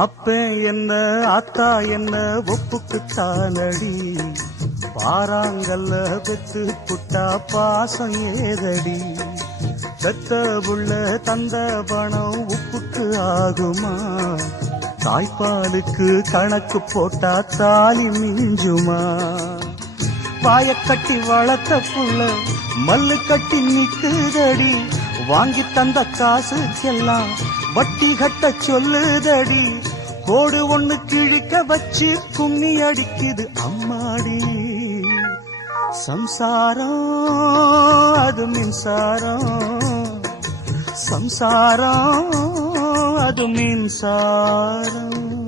அப்ப என்ன அத்தா என்ன ஒப்புக்குத்தானடி, பாறாங்கல்ல பெத்து புட்டா பாசம் ஏதடி, பெத்த புள்ள தந்த பணம் உப்புக்கு ஆகுமா, தாய்ப்பாலுக்கு கணக்கு போட்டா தாலி மிஞ்சுமா, வாயக்கட்டி வளர்த்த புள்ள மல்லு கட்டி நிக்குதடி, வாங்கி தந்த காசுக்கெல்லாம் வட்டி கட்ட சொல்லுதடி, கோடு ஒண்ணு கிழிக்க வச்சு கும்மி அடிக்குது அம்மாடி, சம்சாரம் அது மின்சாரம், சம்சாரம் அது மின்சாரம்.